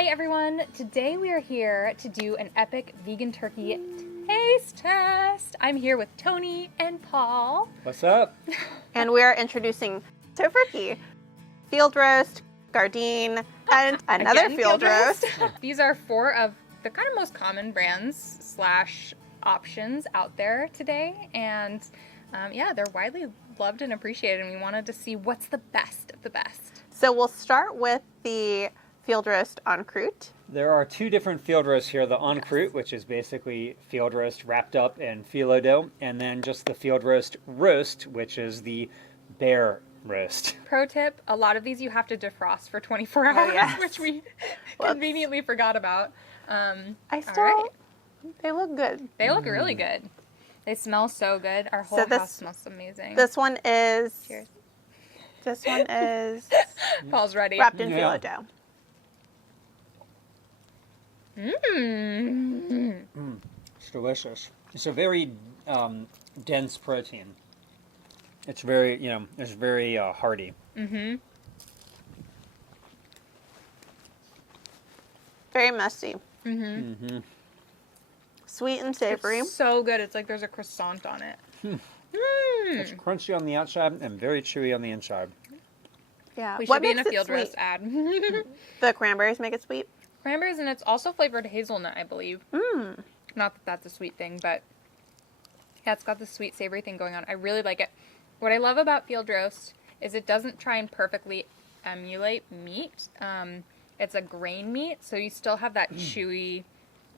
Hey everyone, today we are here to do an epic vegan turkey taste test. I'm here with Toni and Paul. What's up? And we are introducing Tofurky, field roast, Gardein, and another Again, field roast. These are 4 of the kind of most common brands / options out there today. And yeah, they're widely loved and appreciated, and we wanted to see what's the best of the best. So we'll start with the field roast on Croute. There are 2 different field roasts here. The Ankh Root, which is basically field roast wrapped up in phyllo dough, and then just the field roast, which is the bear roast. Pro tip, a lot of these you have to defrost for 24 hours, yes. which we conveniently forgot about. They look good. They look really good. They smell so good. Our whole house smells amazing. This one is... Cheers. This one is... Paul's ready. Wrapped in phyllo dough. It's delicious. It's a very dense protein. It's very, it's very hearty. Very messy. Sweet and savory. It's so good. It's like there's a croissant on it. It's crunchy on the outside and very chewy on the inside. Yeah. We should What be in a makes it field sweet? roast ad. The cranberries make it sweet. Cranberries, and it's also flavored hazelnut, I believe. Not that that's a sweet thing, but yeah, it's got the sweet savory thing going on. I really like it. What I love about field roast is it doesn't try and perfectly emulate meat. It's a grain meat, so you still have that chewy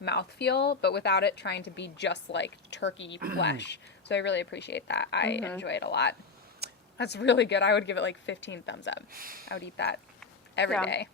mouthfeel, but without it trying to be just like turkey flesh. So I really appreciate that. I enjoy it a lot. That's really good. I would give it like 15 thumbs up. I would eat that every day.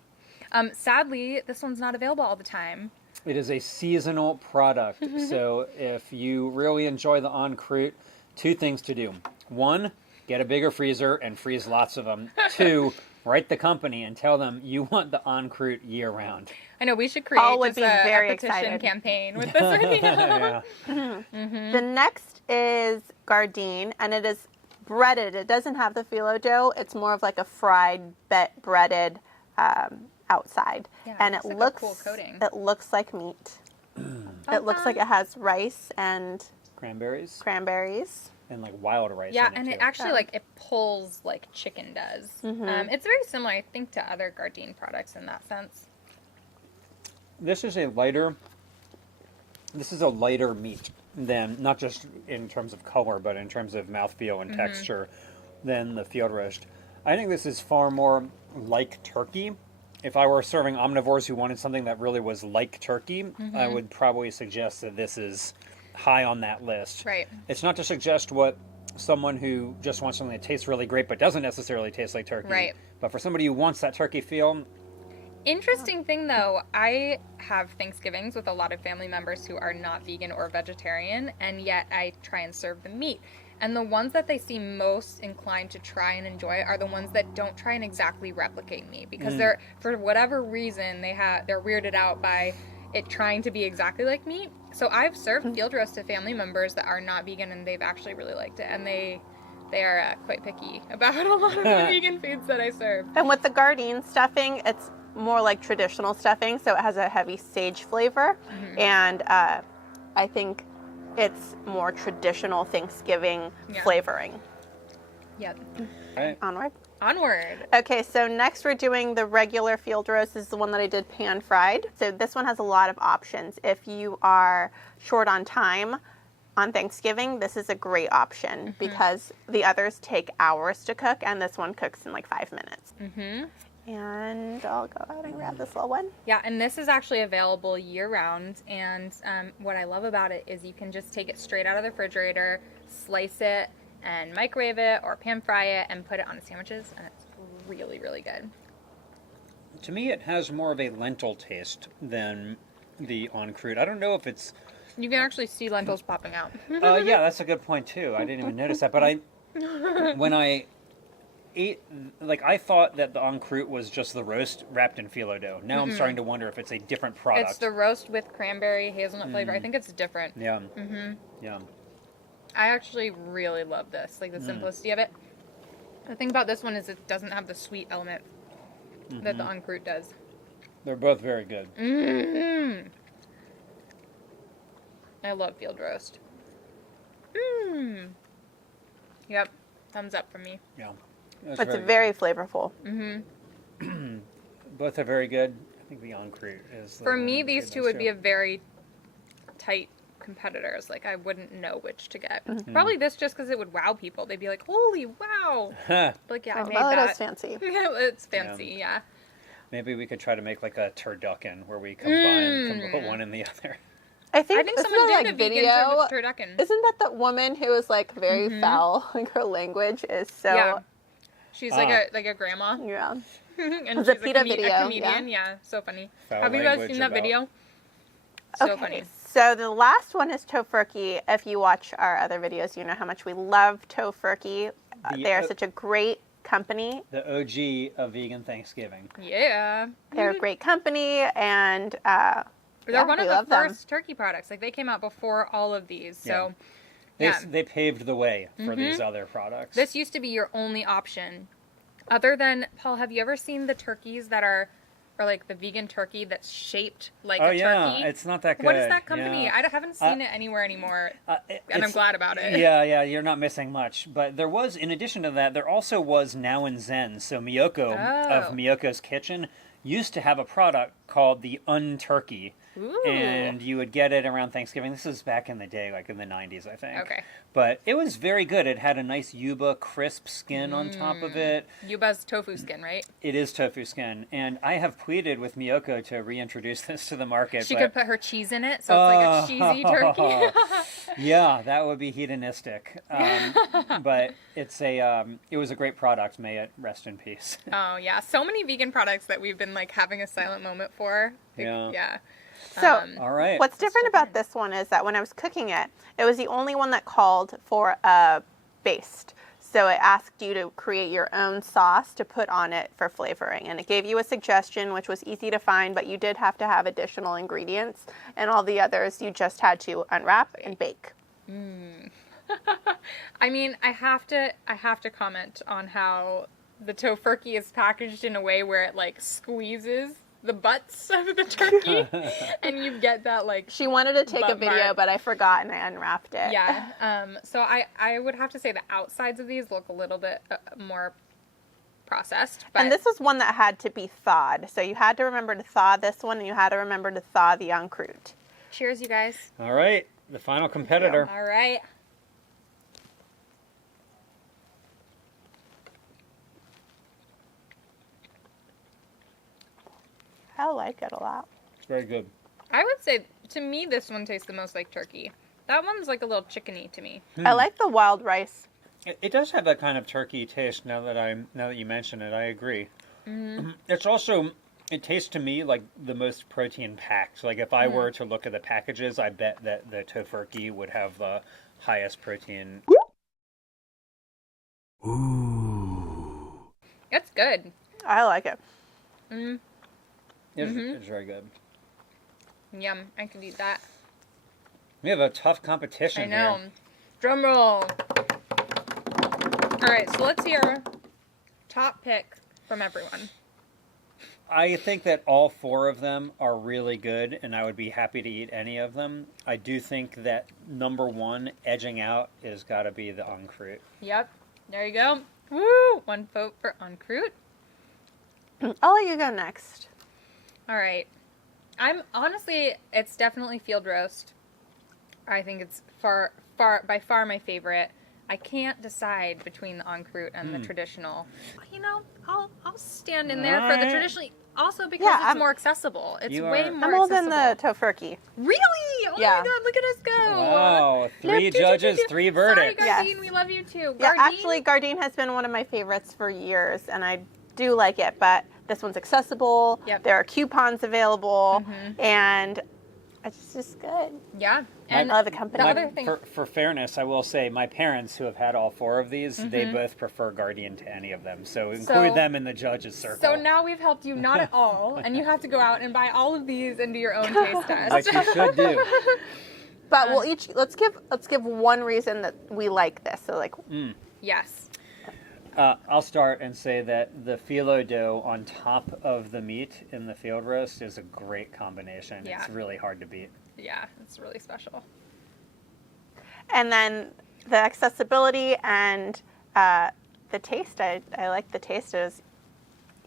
Sadly, this one's not available all the time. It is a seasonal product, so if you really enjoy the Ankh Root, 2 things to do. 1, get a bigger freezer and freeze lots of them. 2, write the company and tell them you want the Ankh Root year-round. I know, we should create Paul would just be a very petition excited. campaign with this idea. The next is Gardein, and it is breaded. It doesn't have the phyllo dough. It's more of like a fried, breaded outside, Yeah, and it's it like looks a cool coating. It looks like meat. It looks like it has rice and Cranberries cranberries. and like wild rice. Yeah, in and too. it actually like it pulls like chicken does. It's very similar, I think, to other Gardein products in that sense. This is a lighter meat than, not just in terms of color, but in terms of mouthfeel and texture than the field roast. I think this is far more like turkey. If I were serving omnivores who wanted something that really was like turkey, I would probably suggest that this is high on that list. Right. It's not to suggest what someone who just wants something that tastes really great but doesn't necessarily taste like turkey. Right. But for somebody who wants that turkey feel, Interesting thing though, I have Thanksgivings with a lot of family members who are not vegan or vegetarian, and yet I try and serve them meat. And the ones that they seem most inclined to try and enjoy are the ones that don't try and exactly replicate meat, because they're, for whatever reason, they're weirded out by it trying to be exactly like meat. So I've served field roast to family members that are not vegan, and they've actually really liked it, and they are quite picky about a lot of the vegan foods that I serve. And with the Gardein stuffing, it's more like traditional stuffing, so it has a heavy sage flavor, and I think it's more traditional Thanksgiving flavoring. Yep. right? Onward. Okay, so next we're doing the regular field roast. This is the one that I did pan fried. So this one has a lot of options. If you are short on time on Thanksgiving, this is a great option because the others take hours to cook, and this one cooks in like 5 minutes. And I'll go ahead and grab this little one. Yeah, and this is actually available year-round, and what I love about it is you can just take it straight out of the refrigerator, slice it, and microwave it or pan fry it and put it on sandwiches, and it's really, really good. To me, it has more of a lentil taste than the Ankh Root. I don't know if it's... You can actually see lentils popping out. yeah, that's a good point, too. I didn't even notice that, but when I ate, like, I thought that the Ankh Root was just the roast wrapped in phyllo dough. Now I'm starting to wonder if it's a different product. It's the roast with cranberry hazelnut flavor. I think it's different. Yeah. Yeah. I actually really love this, like the simplicity of it. The thing about this one is it doesn't have the sweet element that the Ankh Root does. They're both very good. Mmm. I love field roast. Mmm. Yep. Thumbs up for me. Yeah. It's very flavorful. Mm-hmm. Both are very good. I think the Ankh Root is the For one me, I'm these giving two this would to. be a very tight competitors. Like, I wouldn't know which to get. Probably this just because it would wow people. They'd be like, holy wow. Like, yeah, I made Well, that. it is fancy. Yeah, it's fancy, yeah. Maybe we could try to make like a turducken where we combine put one in the other. I think Isn't there, like a video. vegan turducken? Isn't that the woman who is like very foul? Like her language is so. Yeah. She's like a grandma. Yeah. And was a she's PETA a video, comedian. Yeah, so funny. Foul Have you guys language seen that about- video? So Okay, funny. so the last one is Tofurky. If you watch our other videos, you know how much we love Tofurky. They are such a great company. The OG of vegan Thanksgiving. Yeah. They're a great company, and They're one we of the love them. first turkey products. Like, they came out before all of these. So, They, yeah. they paved the way for these other products. This used to be your only option. Other than, Paul, have you ever seen the turkeys that are, or like the vegan turkey that's shaped like oh a yeah, turkey? it's not that good. What is that company? Yeah. I haven't seen it anywhere anymore, and I'm It's- glad about it. Yeah, you're not missing much. But there was, in addition to that, there also was Now and Zen. So Miyoko of Oh. Miyoko's Kitchen used to have a product called the Unturkey. Ooh. And you would get it around Thanksgiving. This was back in the day, like in the 90s, I think. Okay. But it was very good. It had a nice yuba crisp skin on top of it. Yuba's tofu skin, right? It is tofu skin. And I have pleaded with Miyoko to reintroduce this to the market. She but could put her cheese in it, so it's like a cheesy turkey. yeah, that would be hedonistic. But it was a great product. May it rest in peace. Oh yeah, so many vegan products that we've been like having a silent moment for. Like, Yeah. Yeah. So All right. what's different about this one is that when I was cooking it, it was the only one that called for a baste. So it asked you to create your own sauce to put on it for flavoring. And it gave you a suggestion, which was easy to find, but you did have to have additional ingredients. And all the others, you just had to unwrap and bake. I mean, I have to comment on how the Tofurky is packaged in a way where it like squeezes the butts of the turkey, and you get that like. She wanted to take a Butt video, mark. but I forgot and I unwrapped it. Yeah. So I would have to say the outsides of these look a little bit more processed. But And this was one that had to be thawed. So you had to remember to thaw this one, and you had to remember to thaw the Ankh Root. cheers, you guys. All right. The final competitor. All right. I like it a lot. It's very good. I would say to me this one tastes the most like turkey. That one's like a little chickeny to me. I like the wild rice. It does have that kind of turkey taste. Now that you mention it, I agree. It's also, it tastes to me like the most protein packed. Like if I were to look at the packages, I bet that the Tofurky would have the highest protein. It's good. I like it. It's very good. Yum. I could eat that. We have a tough competition I know. here. Drum roll. All right, so let's hear top pick from everyone. I think that all four of them are really good, and I would be happy to eat any of them. I do think that number one, edging out, is got to be the Ankh Root. Yep. There you go. Woo! One vote for Ankh Root. I'll let you go next. All right. It's definitely field roast. I think it's by far my favorite. I can't decide between the Ankh Root and the traditional. You know, I'll stand in there for the Alright. traditional. Also because Yeah, it's more accessible. It's way are- more I'm all in accessible. the Tofurky. Really? Oh Yeah. my god, look at us go. Wow, three Look, judges, three verdicts. Sorry, Gardein, Yes. we love you too. Yeah, Gardein? actually, Gardein has been one of my favorites for years, and I do like it, but this one's accessible. Yep. There are coupons available, and it's just good. Yeah. I And love the company. the other thing. For fairness, I will say my parents who have had all four of these, they both prefer Guardian to any of them. So include them in the judges circle. So now we've helped you not at all, and you have to go out and buy all of these and do your own taste test. Which you should do. But we'll each let's give one reason that we like this. So like, Yes. I'll start and say that the phyllo dough on top of the meat in the field roast is a great combination. Yeah. It's really hard to beat. Yeah, it's really special. And then the accessibility and the taste. I like the taste. It was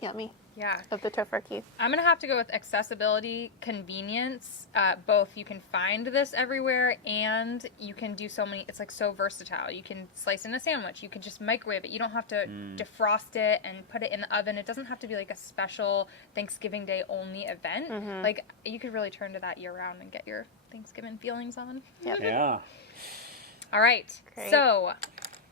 yummy. Yeah. Of the tofurkey. I'm going to have to go with accessibility, convenience. Both you can find this everywhere and you can do so many, it's like so versatile. You can slice in a sandwich. You can just microwave it. You don't have to defrost it and put it in the oven. It doesn't have to be like a special Thanksgiving Day only event. Like you could really turn to that year round and get your Thanksgiving feelings on. Yep. Yeah. All right. Great. So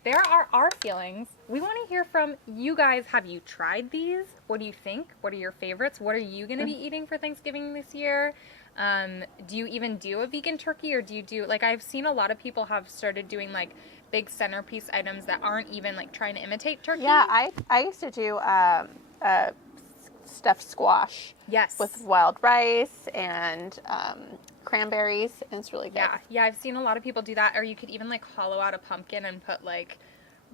there are our feelings. We want to hear from you guys. Have you tried these? What do you think? What are your favorites? What are you going to be eating for Thanksgiving this year? Do you even do a vegan turkey, or do you do, like, I've seen a lot of people have started doing like big centerpiece items that aren't even like trying to imitate turkey. Yeah, I used to do stuffed squash. Yes. With wild rice and cranberries, and it's really good. Yeah, I've seen a lot of people do that. Or you could even like hollow out a pumpkin and put like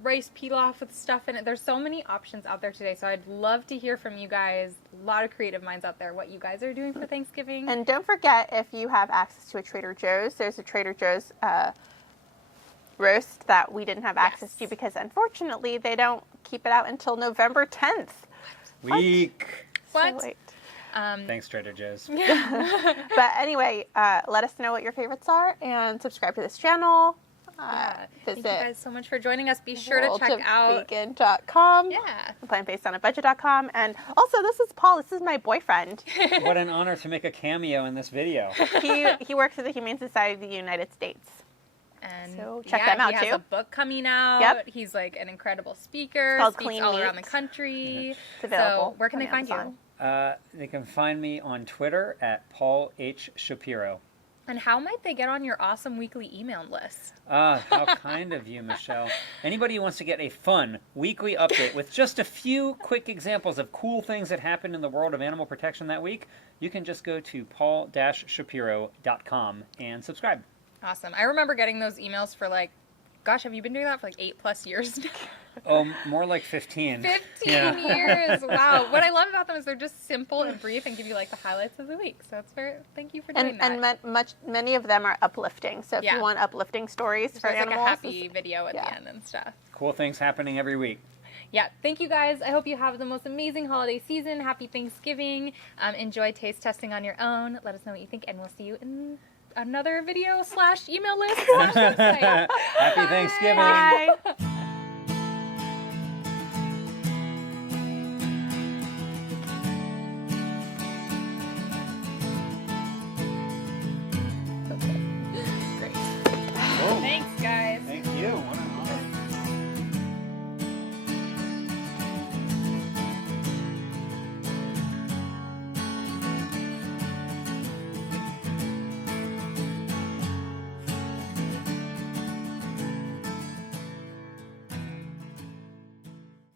rice pilaf with stuff in it. There's so many options out there today, so I'd love to hear from you guys. A lot of creative minds out there, what you guys are doing for Thanksgiving. And don't forget, if you have access to a Trader Joe's, there's a Trader Joe's roast that we didn't have access to because unfortunately they don't keep it out until November 10th. Weak. What? So wait. Thanks, Trader Joe's. But anyway, let us know what your favorites are and subscribe to this channel. Thank you Visit guys so much for joining us. Be sure to check out worldofvegan.com. Yeah. plantbasedonabudget.com. And also, this is Paul. This is my boyfriend. What an honor to make a cameo in this video. He works at the Humane Society of the United States. And So check them out, he has too. a book coming out. Yep. He's like an incredible speaker. It's called Speaks Clean all Meat. around the country. It's available So where can on they find Amazon. you? They can find me on Twitter at Paul H. Shapiro. And how might they get on your awesome weekly email list? How kind of you, Michelle. Anybody who wants to get a fun weekly update with just a few quick examples of cool things that happened in the world of animal protection that week, you can just go to paul-shapiro.com and subscribe. Awesome. I remember getting those emails for like, gosh, have you been doing that for like 8+ years now? Oh, more like 15. 15 Yeah. years. Wow. What I love about them is they're just simple and brief and give you like the highlights of the week. So it's thank you for doing that. And many of them are uplifting. So if Yeah. you want uplifting stories for There's like animals, a happy video at the end and stuff. Cool things happening every week. Yeah, thank you guys. I hope you have the most amazing holiday season. Happy Thanksgiving. Enjoy taste testing on your own. Let us know what you think, and we'll see you in another video / email list / website. Happy Thanksgiving. Bye.